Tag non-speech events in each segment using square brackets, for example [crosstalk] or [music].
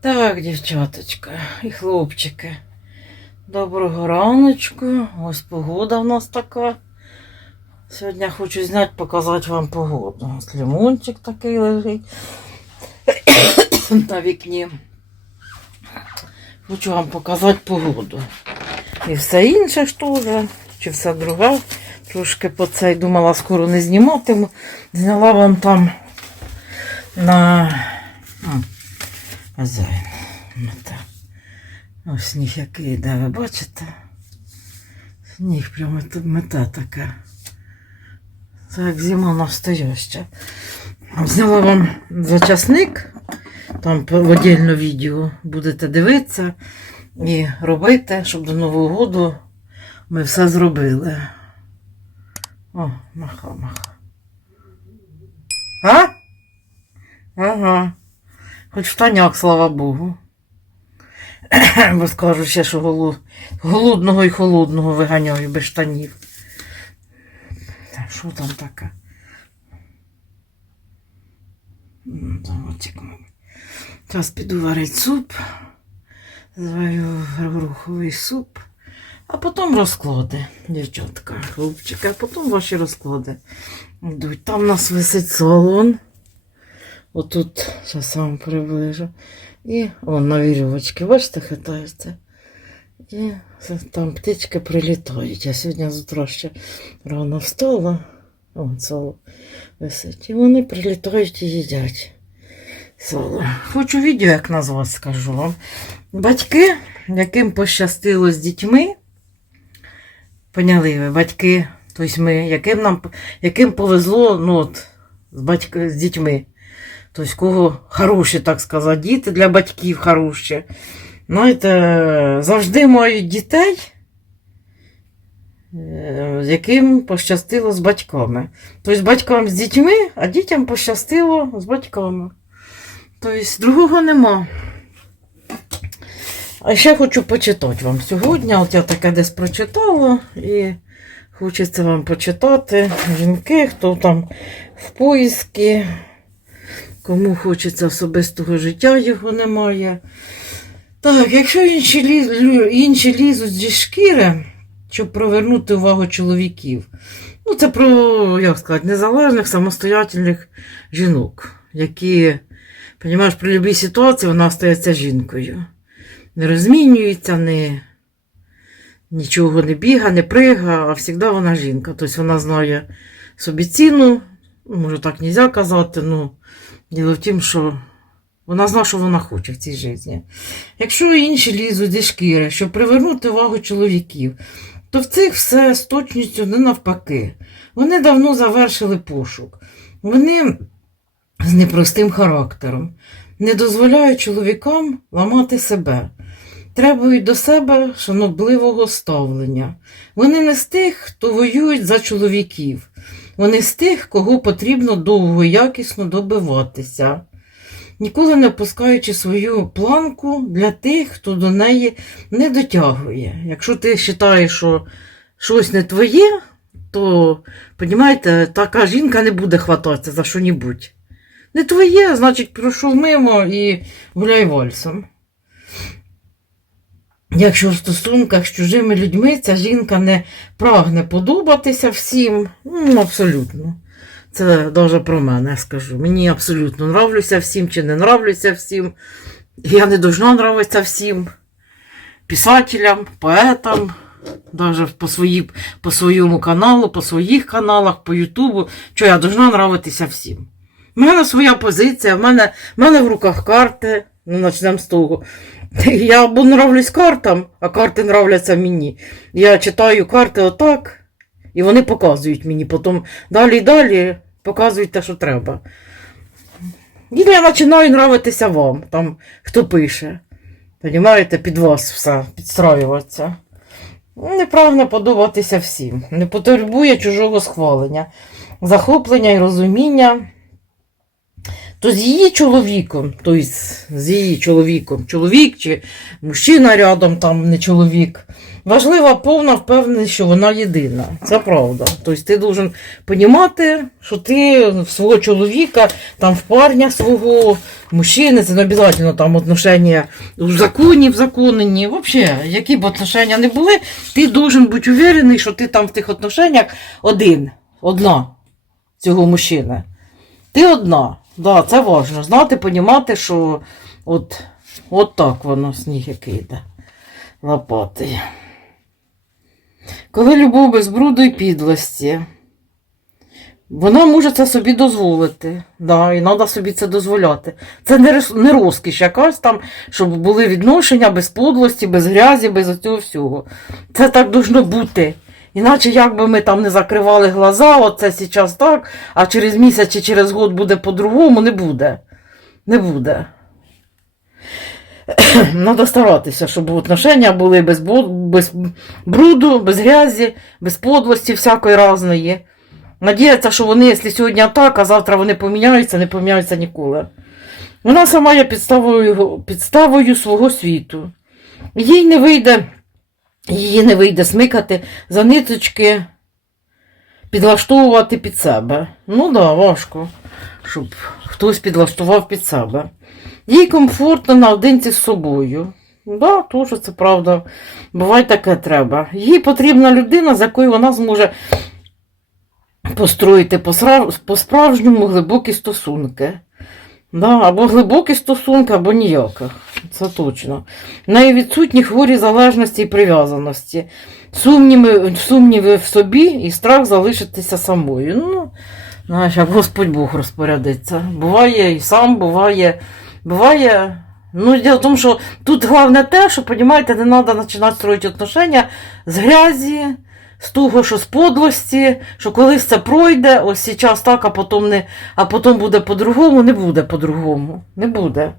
Так, дівчаточка і хлопчики. Доброго раночку. Ось погода в нас така. Сьогодні хочу зняти, показати вам погоду. Ось лимончик такий лежить на вікні. Хочу вам показати погоду. І все інше ж теж, чи все друге. Трошки по цей думала, скоро не зніматиму. Зняла вам там на. М, Хазяїн. Мета. Ось сніг який йде, ви бачите? Сніг прямо мета така. Як зима настояща. Зняла вам зачасник, там по- в відео будете дивитися і робити, щоб до Нового року ми все зробили. О, маха, маха. А? Ага. Хоч штаняк, слава Богу. [clears throat] Бо скажу ще, що голу... голодного і холодного виганяю без штанів. Що там таке? Мабуть. Зараз піду варити суп. Зварю гороховий суп. А потім розклади, дівчатка, хлопчики, а потім ваші розклади. Йдуть. Там у нас висить салон. Отут, зараз вам приближу. І он на вірьовочці, бачите, хитається. І там птички прилітають. Я сьогодні з утра ще рано встала. О, сало висить. І вони прилітають і їдять. Сало. Хочу відео, як назвати, скажу вам. Батьки, яким пощастило з дітьми, поняли ви, батьки, тобто ми, яким нам яким повезло ну, от, з, батьки, з дітьми. Тобто, кого хороші, так сказати, діти для батьків хороші. Знаєте, завжди мають дітей, е, з яким пощастило з батьками. Тобто батькам з дітьми, а дітям пощастило з батьками. Тобто другого нема. А ще хочу почитати вам сьогодні. От я таке десь прочитала і хочеться вам почитати. Жінки, хто там в поїзді. Кому хочеться особистого життя, його немає. Так, якщо інші, ліз, інші лізуть зі шкіри, щоб привернути увагу чоловіків. Ну, це про, як сказати, незалежних, самостоятельних жінок, які, розумієш, при будь-якій ситуації вона стається жінкою. Не розмінюється, не, нічого не біга, не прига, а завжди вона жінка. Тобто вона знає собі ціну, ну, може так не можна казати, ну. Діло в тім, що вона знає, що вона хоче в цій житті. Якщо інші лізуть зі шкіри, щоб привернути увагу чоловіків, то в цих все з точністю не навпаки. Вони давно завершили пошук. Вони з непростим характером, не дозволяють чоловікам ламати себе, требують до себе шанобливого ставлення. Вони не з тих, хто воюють за чоловіків. Вони з тих, кого потрібно довго і якісно добиватися, ніколи не опускаючи свою планку для тих, хто до неї не дотягує. Якщо ти вважаєш, що щось не твоє, то, розумієте, така жінка не буде хвататися за що-небудь. Не твоє, значить, пройшов мимо і гуляй вальсом. Якщо в стосунках з чужими людьми ця жінка не прагне подобатися всім, ну, абсолютно. Це навіть про мене скажу. Мені абсолютно нравлюся всім чи не нравлюся всім. Я не должна нравитися всім. Писателям, поетам, навіть по, свої, по своєму каналу, по своїх каналах, по Ютубу, що я должна нравитися всім. У мене своя позиція, в мене, в мене в руках карти. Ну, почнемо з того. Я або нравлюсь картам, а карти нравляться мені. Я читаю карти отак, і вони показують мені. Потім далі і далі показують те, що треба. І я починаю нравитися вам, там, хто пише. Понімаєте, під вас все підстраюватися. Не прагне подобатися всім. Не потребує чужого схвалення, захоплення і розуміння. То з її чоловіком, тобто з її чоловіком, чоловік чи мужчина рядом, там не чоловік. Важлива повна впевненість, що вона єдина. Це правда. Тобто ти должен розуміти, що ти свого чоловіка, там в парня свого, мужчини, це не обов'язково там отношення в законі, в законені. Взагалі, які б отношення не були, ти должен бути уверений, що ти там в тих отношеннях один, одна цього мужчини. Ти одна. Да, це важливо. Знати, понімати, що от, от так воно сніг який йде. Лопатою. Коли любов без бруду і підлості, вона може це собі дозволити. Да, і треба собі це дозволяти. Це не, розкіш якась там, щоб були відношення без подлості, без грязі, без цього всього. Це так должно бути. Іначе як би ми там не закривали глаза, оце зараз так, а через місяць чи через год буде по-другому, не буде. Не буде. [clears throat] Треба старатися, щоб отношення були без, без бруду, без грязі, без подлості всякої разної. Надіятися, що вони, якщо сьогодні так, а завтра вони поміняються, не поміняються ніколи. Вона сама є підставою, підставою свого світу. Їй не вийде, її не вийде смикати за ниточки, підлаштовувати під себе. Ну да, важко, щоб хтось підлаштував під себе. Їй комфортно наодинці з собою. Да, теж це правда. Буває таке треба. Їй потрібна людина, з якою вона зможе построїти по-справжньому глибокі стосунки. Да, або глибокі стосунки, або ніяких. Це точно. В неї відсутні хворі залежності і прив'язаності, сумніви, сумніви в собі і страх залишитися самою. Ну, знаєш, як Господь Бог розпорядиться. Буває і сам, буває. Буває. Ну, діло в тому, що тут головне те, що, розумієте, не треба починати строїти отношення з грязі, з того, що з подлості, що колись це пройде, ось зараз так, а потім, не, а потім буде по-другому, не буде по-другому. Не буде.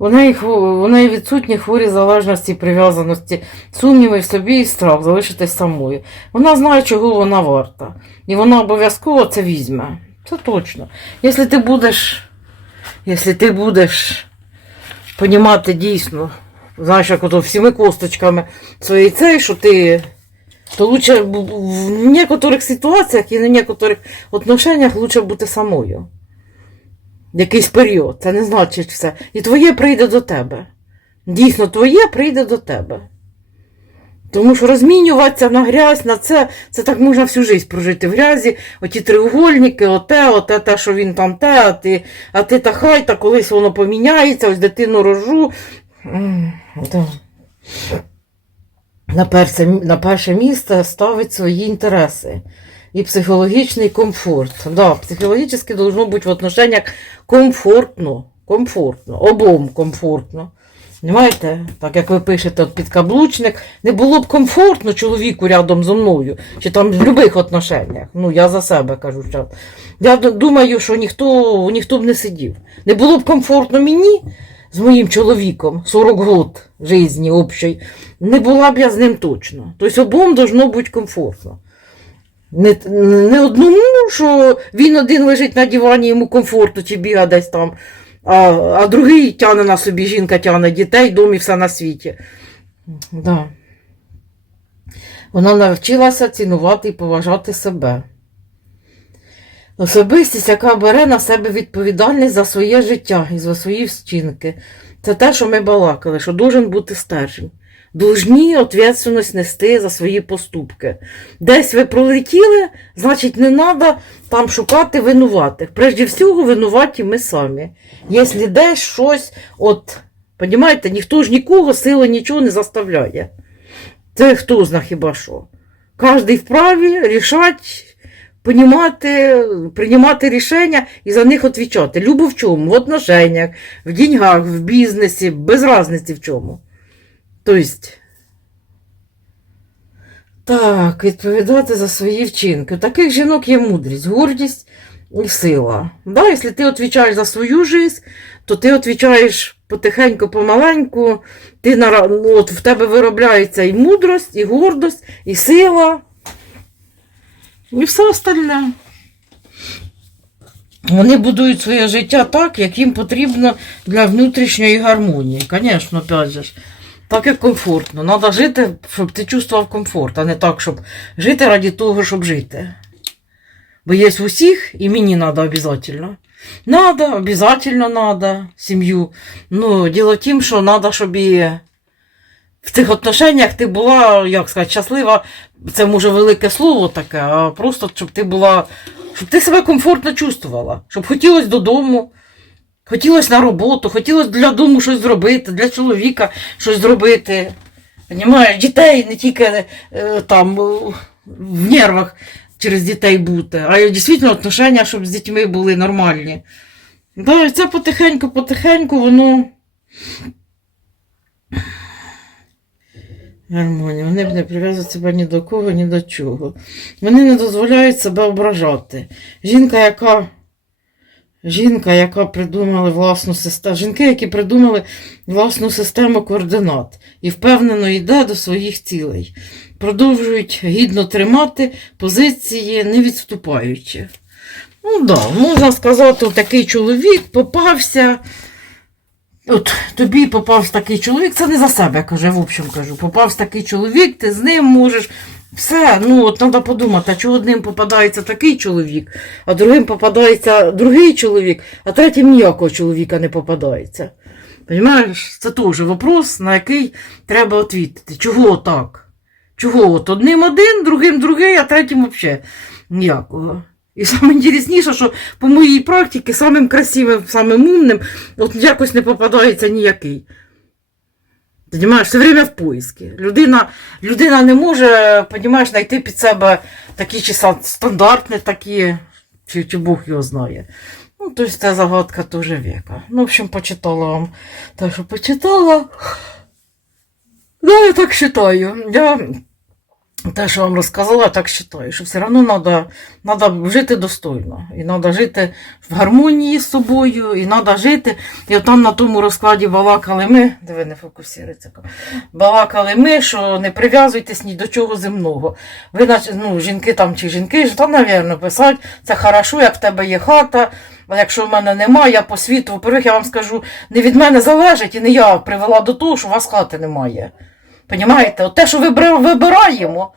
У неї, у неї відсутні хворі залежності прив'язаності, сумніви в собі і страх залишитись самою. Вона знає, чого вона варта. І вона обов'язково це візьме. Це точно. Якщо ти будеш, якщо ти будеш понімати дійсно, знаєш, як ото всіми косточками своєї цей, що ти. То лучше в некоторих ситуаціях і на некоторих отношеннях лучше бути самою. Якийсь період, це не значить все. І твоє прийде до тебе. Дійсно, твоє прийде до тебе. Тому що розмінюватися на грязь, на це, це так можна всю життя прожити в грязі, оті треугольники, оте, оте, те, що він там те, а ти, а ти та хай, та колись воно поміняється, ось дитину рожу. Да. На перше, на перше місце ставить свої інтереси і психологічний комфорт. Да, психологічно должно бути в отношениях комфортно, комфортно, обом комфортно. Понимаєте? Так як ви пишете от підкаблучник, не було б комфортно чоловіку рядом зі мною, чи там в будь-яких отношеннях. Ну, я за себе кажу зараз. Я думаю, що ніхто, ніхто б не сидів. Не було б комфортно мені з моїм чоловіком 40 год житті общої, не була б я з ним точно. Тобто обом должно бути комфортно. Не, не одному, що він один лежить на дивані, йому комфортно чи біга десь там, а, а другий тягне на собі, жінка тягне дітей, дом і все на світі. Да. Вона навчилася цінувати і поважати себе. Особистість, яка бере на себе відповідальність за своє життя і за свої вчинки. Це те, що ми балакали, що должен бути стержень. Должні відповідальність нести за свої поступки. Десь ви пролетіли, значить, не треба там шукати винуватих. Прежде всього, винуваті ми самі. Якщо десь щось, от, розумієте, ніхто ж нікого сили нічого не заставляє. Це хто зна хіба що. Кожен вправі рішати, понімати, приймати рішення і за них відповідати. Любо в чому? В отношеннях, в деньгах, в бізнесі, без різниці в чому. Тобто, так, відповідати за свої вчинки. У таких жінок є мудрість, гордість і сила. Да, якщо ти відповідаєш за свою життя, то ти відповідаєш потихеньку, помаленьку, ти от в тебе виробляється і мудрость, і гордость, і сила, і все остальне. вони будують своє життя так, як їм потрібно для внутрішньої гармонії. Звісно. Так як комфортно. Треба жити, щоб ти чувствував комфорт, а не так, щоб жити раді того, щоб жити. Бо є усіх, і мені треба обов'язково. Надо, обязательно надо сім'ю. Ну, діло тім, що треба, щоб і в цих отношеннях ти була, як сказати, щаслива. Це може велике слово таке, а просто щоб ти була, щоб ти себе комфортно чувствувала, щоб хотілося додому, хотілося на роботу, хотілося для дому щось зробити, для чоловіка щось зробити. Понімаєш, дітей не тільки е, там е, в нервах через дітей бути, а дійсно отношення, щоб з дітьми були нормальні. Да, це потихеньку, потихеньку воно. Гармонія. Вони б не прив'язують себе ні до кого, ні до чого. Вони не дозволяють себе ображати. Жінка, яка. Жінка, яка придумала власну систему, жінки, які придумали власну систему координат і впевнено йде до своїх цілей, продовжують гідно тримати позиції, не відступаючи. Ну да, можна сказати, такий чоловік попався. От тобі попався такий чоловік, це не за себе каже, в общем кажу. Попався такий чоловік, ти з ним можеш. Все, ну от треба подумати, а чого одним попадається такий чоловік, а другим попадається другий чоловік, а третім ніякого чоловіка не попадається. Понимаєш, це теж вопрос, на який треба відповідати. Чого так? Чого от одним один, другим другий, а третім взагалі ніякого. І саме інтересніше, що по моїй практиці самим красивим, самим умним, от якось не попадається ніякий. Понимаєш, все время в поискі. Людина, людина не може, понимаєш, знайти під себе такі чи стандартні такі, чи, чи Бог його знає. Ну, тобто це загадка теж віка. Ну, в общем, почитала вам те, що почитала. Да, я так вважаю. Я те, що вам розказала, так вважаю, що все одно треба надо жити достойно. І треба жити в гармонії з собою, і треба жити. І от там на тому розкладі балакали ми, диви, не фокусується. Балакали ми, що не прив'язуйтесь ні до чого земного. Ви, ну, жінки там чи жінки, ж, та, навірно, писать, це хорошо, як в тебе є хата. А якщо в мене немає, я по світу, во-первых, я вам скажу, не від мене залежить, і не я привела до того, що у вас хати немає. Понімаєте? От те, що вибираємо,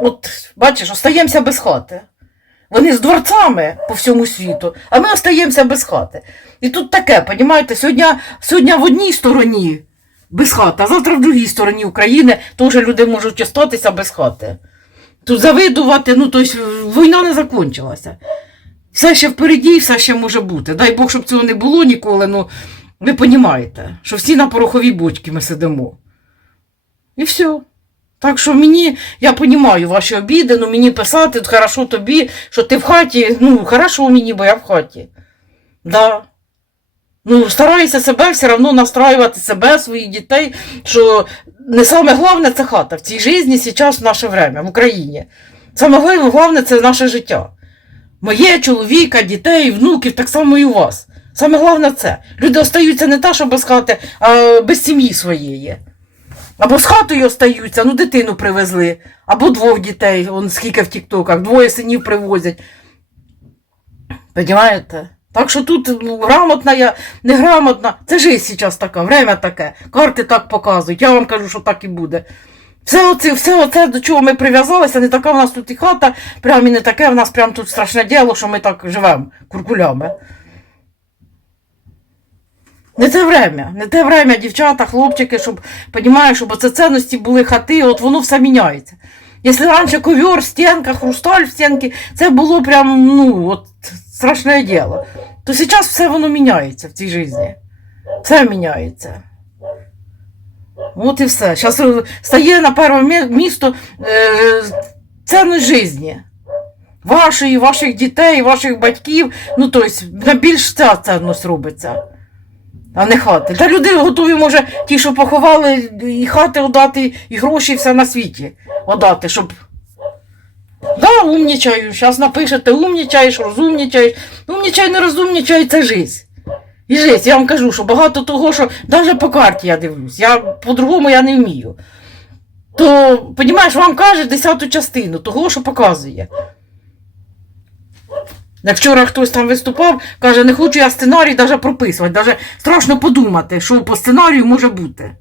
от бачиш, остаємося без хати. Вони з дворцями по всьому світу, а ми остаємося без хати. І тут таке, понімаєте, сьогодні, сьогодні в одній стороні без хати, а завтра в другій стороні України теж люди можуть остатися без хати. Тут завидувати, ну тобто війна не закінчилася. Все ще впереді, все ще може бути. Дай Бог, щоб цього не було ніколи. Ну, ви розумієте, що всі на пороховій бочці ми сидимо. І все. Так що мені, я розумію ваші обіди, ну мені писати, хорошо тобі, що ти в хаті, ну, хорошо мені, бо я в хаті. Да. Ну, стараюся себе все одно настраювати себе, своїх дітей, що не саме головне це хата в цій житті зараз в наше время, в Україні. Саме головне- це наше життя. Моє чоловіка, дітей, внуків, так само і у вас. Саме головне це. Люди остаються не те, що без хати, а без сім'ї своєї. Або з хатою остаються, ну дитину привезли, або двох дітей, он скільки в тіктоках, двоє синів привозять. Понимаєте? Так що тут ну, грамотна я, неграмотна. Це життя зараз така, время таке. Карти так показують. Я вам кажу, що так і буде. Все оце, все оце, до чого ми прив'язалися, не така в нас тут і хата, прям і не таке, в нас прям тут страшне діло, що ми так живемо куркулями. Не те время, не те время, дівчата, хлопчики, щоб, понімаєш, щоб оце цінності були хати, от воно все міняється. Якщо раніше ковер, стінка, хрусталь в стінки, це було прям, ну, от, страшне діло. То зараз все воно міняється в цій житті. Все міняється. От і все. Зараз стає на перше місто е, цінність житті. Вашої, ваших дітей, ваших батьків. Ну, тобто, на більш ця цінність робиться а не хати. Та люди готові, може, ті, що поховали, і хати отдати, і гроші, і все на світі отдати, щоб. Да, умнічаю. Зараз напишете, умнічаєш, розумнічаєш. Умнічай, не розумнічай, це жизнь. І жизнь. Я вам кажу, що багато того, що навіть по карті я дивлюсь, я по-другому я не вмію. То, понімаєш, вам каже десяту частину того, що показує. Як вчора хтось там виступав, каже, не хочу я сценарій навіть прописувати, навіть страшно подумати, що по сценарію може бути.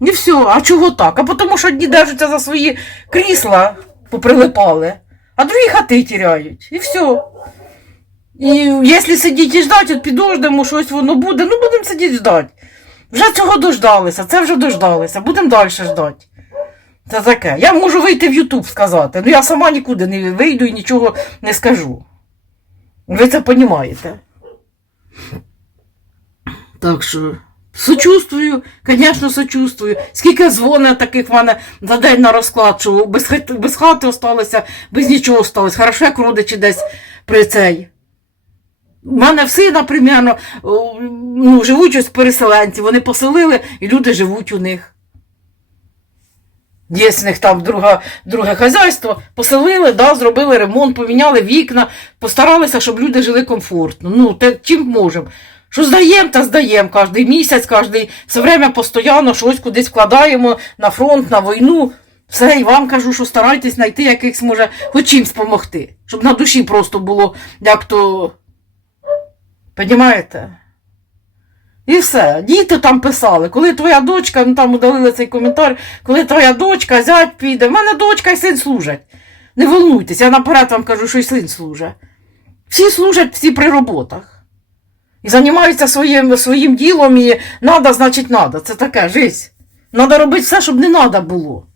І все, а чого так? А тому що одні держаться за свої крісла, поприлипали, а другі хати тіряють. І все. І якщо сидіти і ждати, от підождемо, щось воно буде, ну будемо сидіти ждати. Вже цього дождалися, це вже дождалися, будемо далі ждати. Це таке. Я можу вийти в Ютуб сказати, ну я сама нікуди не вийду і нічого не скажу. Ви це розумієте. Так що, сочувствую, звісно, сочувствую. Скільки дзвонить таких в мене за день на розклад, що без хати, без хати осталося, без нічого осталось. Хорошо, як родичі десь при цей. У мене в сина, примерно, ну, живуть ось переселенці, вони поселили, і люди живуть у них. Є них там друга, друге хазяйство, поселили, да, зробили ремонт, поміняли вікна, постаралися, щоб люди жили комфортно. Ну, те, чим можемо. Що здаємо, та здаємо кожен місяць, кожен, все время постійно щось кудись вкладаємо на фронт, на війну. Все, і вам кажу, що старайтесь знайти якихось, може, хоч чимсь допомогти. Щоб на душі просто було як то. Понімаєте? І все. Діти там писали, коли твоя дочка, ну там удалили цей коментар, коли твоя дочка, зять піде. В мене дочка і син служать. Не волнуйтесь, я наперед вам кажу, що і син служить. Всі служать, всі при роботах. І займаються своїм, своїм ділом, і надо, значить, надо. Це таке жизнь. Надо робити все, щоб не надо було.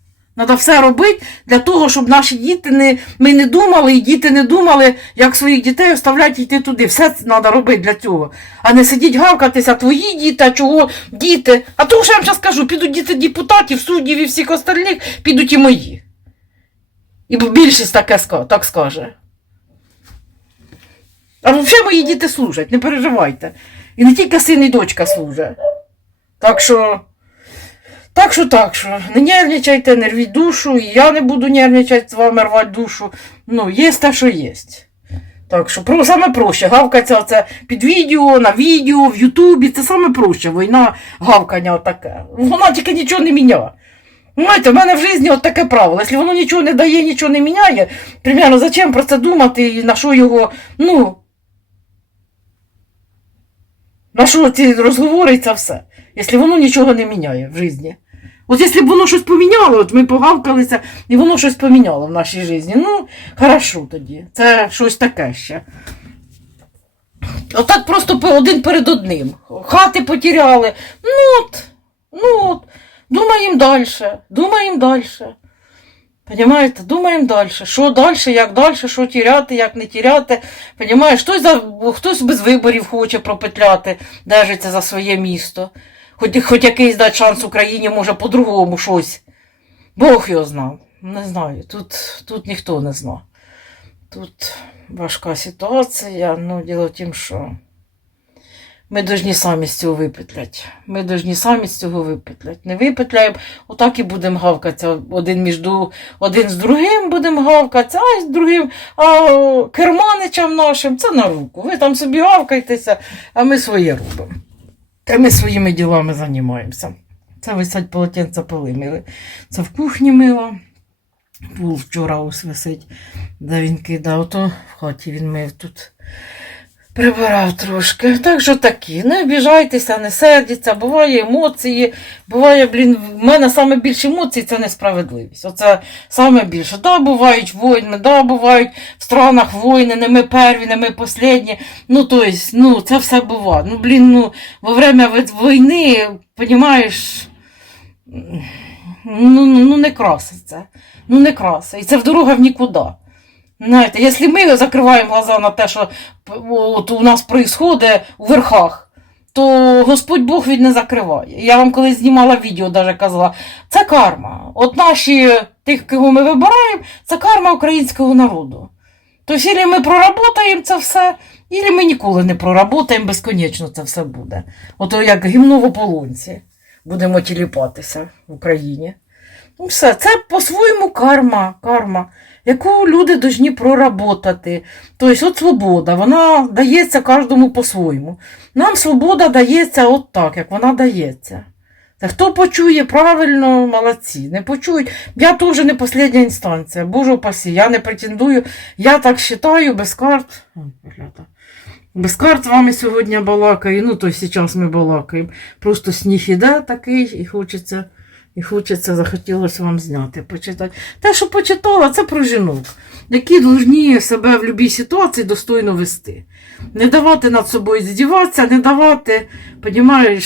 Надо все робити для того, щоб наші діти не, ми не думали, і діти не думали, як своїх дітей оставляти йти туди. Все треба робити для цього. А не сидіть гавкатися, твої діти, а чого діти. А то що я вам зараз скажу, підуть діти депутатів, суддів і всіх остальних, підуть і мої. І більшість таке так скаже. А взагалі мої діти служать, не переживайте. І не тільки син і дочка служать. Так що. Так що, так що, не нервничайте, не рвіть душу, і я не буду нервничати з вами рвати душу. Ну, є те, що є. Так що про, саме проще. Гавкаться оце під відео, на відео, в Ютубі. Це саме проще. Війна, гавкання отаке. Вона тільки нічого не міняє. Знаєте, в мене в житті от таке правило. Якщо воно нічого не дає, нічого не міняє, примерно, зачем про це думати і на що його, ну. На що ці розговори і це все? Якщо воно нічого не міняє в житті. От якщо б воно щось поміняло, от ми погавкалися, і воно щось поміняло в нашій житті. Ну, хорошо тоді. Це щось таке ще. Отак просто один перед одним. Хати потеряли. Ну от, ну от, думаємо далі, думаємо далі. Понимаєте, думаємо далі. Що далі, як далі, що тіряти, як не тіряти. Понимаєш, хтось, хтось без виборів хоче пропетляти, держиться за своє місто. Хоч, хоч якийсь дати шанс Україні, може по-другому щось. Бог його знав. Не знаю. Тут, тут ніхто не знав. Тут важка ситуація. Ну, діло в тім, що ми повинні самі з цього випетлять. Ми повинні самі з цього випетлять. Не випетляємо, отак і будемо гавкатися один між один з другим будемо гавкатися, а з другим, а керманичам нашим це на руку. Ви там собі гавкайтеся, а ми своє робимо. Та ми своїми ділами займаємося. Це висять полотенця поли мили. Це в кухні мило. Пул вчора ось висить, де він кидав, то в хаті він мив тут. Прибирав трошки. Так що такі. Не обіжайтеся, не сердіться, буває емоції. Буває, блін, в мене саме більше емоцій це несправедливість. Оце саме більше. Да, бувають війни, да, бувають в странах війни, не ми перві, не ми последні. Ну, то есть, ну, це все буває. Ну, блін, ну, во время війни, понімаєш, ну, ну, ну не краситься. Ну не краса. І це в дорога в нікуди. Знаєте, якщо ми закриваємо глаза на те, що от у нас происходить у верхах, то Господь Бог він не закриває. Я вам колись знімала відео, даже казала, це карма. От наші тих, кого ми вибираємо, це карма українського народу. Тобто, або ми проработаємо це все, або ми ніколи не проработаємо, безконечно це все буде. Ото як гімно в ополонці будемо тіліпатися в Україні. Ну, все, це по-своєму карма, карма, яку люди повинні проработати. Тобто, от свобода, вона дається кожному по-своєму. Нам свобода дається от так, як вона дається. Та хто почує правильно, молодці. Не почують. Я теж не остання інстанція. Боже упасі, я не претендую. Я так вважаю, без карт. Без карт вами сьогодні балакаю. Ну, то зараз ми балакаємо. Просто сніг іде такий, і хочеться, і хочеться, захотілося вам зняти, почитати. Те, що почитала, це про жінок, які повинні себе в будь-якій ситуації достойно вести. Не давати над собою здіватися, не давати, понімаєш,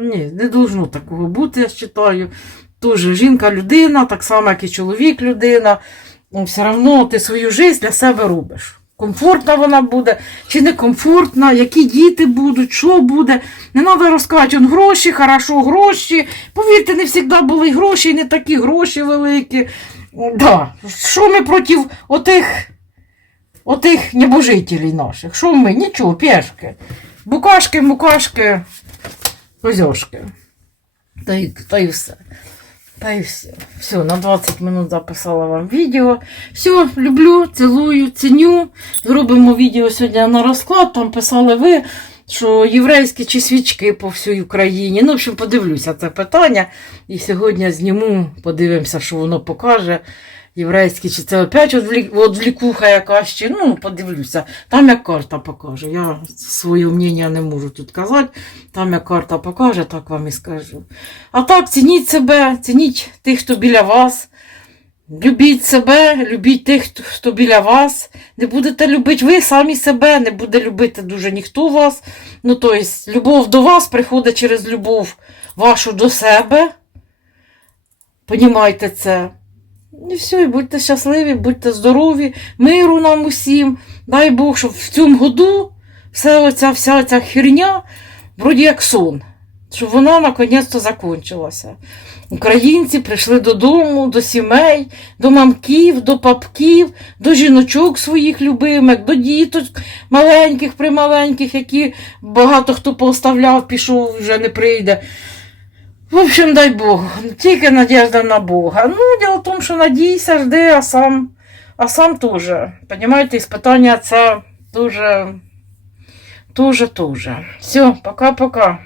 ні, не должно такого бути, я вважаю. Теж жінка людина, так само, як і чоловік людина. Все одно ти свою життя для себе робиш. Комфортна вона буде, чи не комфортна, які діти будуть, що буде. Не треба розказувати, он гроші, хорошо, гроші. Повірте, не завжди були гроші, і не такі гроші великі. Да. Що ми проти отих, отих небожителів наших? Що ми? Нічого, пешки. Букашки, мукашки, козьошки. Та й, та й все. Та й все. Все, на 20 минут записала вам відео. Все, люблю, цілую, ціню. Зробимо відео сьогодні на розклад. Там писали ви, що єврейські чи свічки по всій Україні. Ну, в общем, подивлюся це питання. І сьогодні зніму, подивимося, що воно покаже. Єврейські, чи це опять відвлік- відвлікуха якась, чи ну, подивлюся. Там як карта покаже. Я своє мнення не можу тут казати. Там як карта покаже, так вам і скажу. А так, цініть себе, цініть тих, хто біля вас. Любіть себе, любіть тих, хто- хто біля вас. Не будете любити ви самі себе, не буде любити дуже ніхто вас. Ну, тобто, любов до вас приходить через любов вашу до себе. Понімайте це. І все, і будьте щасливі, будьте здорові, миру нам усім. Дай Бог, щоб в цьому году вся оця, вся ця херня, вроді як сон, щоб вона наконець-то закінчилася. Українці прийшли додому, до сімей, до мамків, до папків, до жіночок своїх любимих, до діток маленьких, прималеньких, які багато хто поставляв, пішов, вже не прийде. В общем, дай Бог, тільки надежда на Бога. Ну, діло в тому, що надійся, жди, а сам, а сам теж. Понимаєте, іспитання це дуже, дуже, дуже. Все, пока-пока.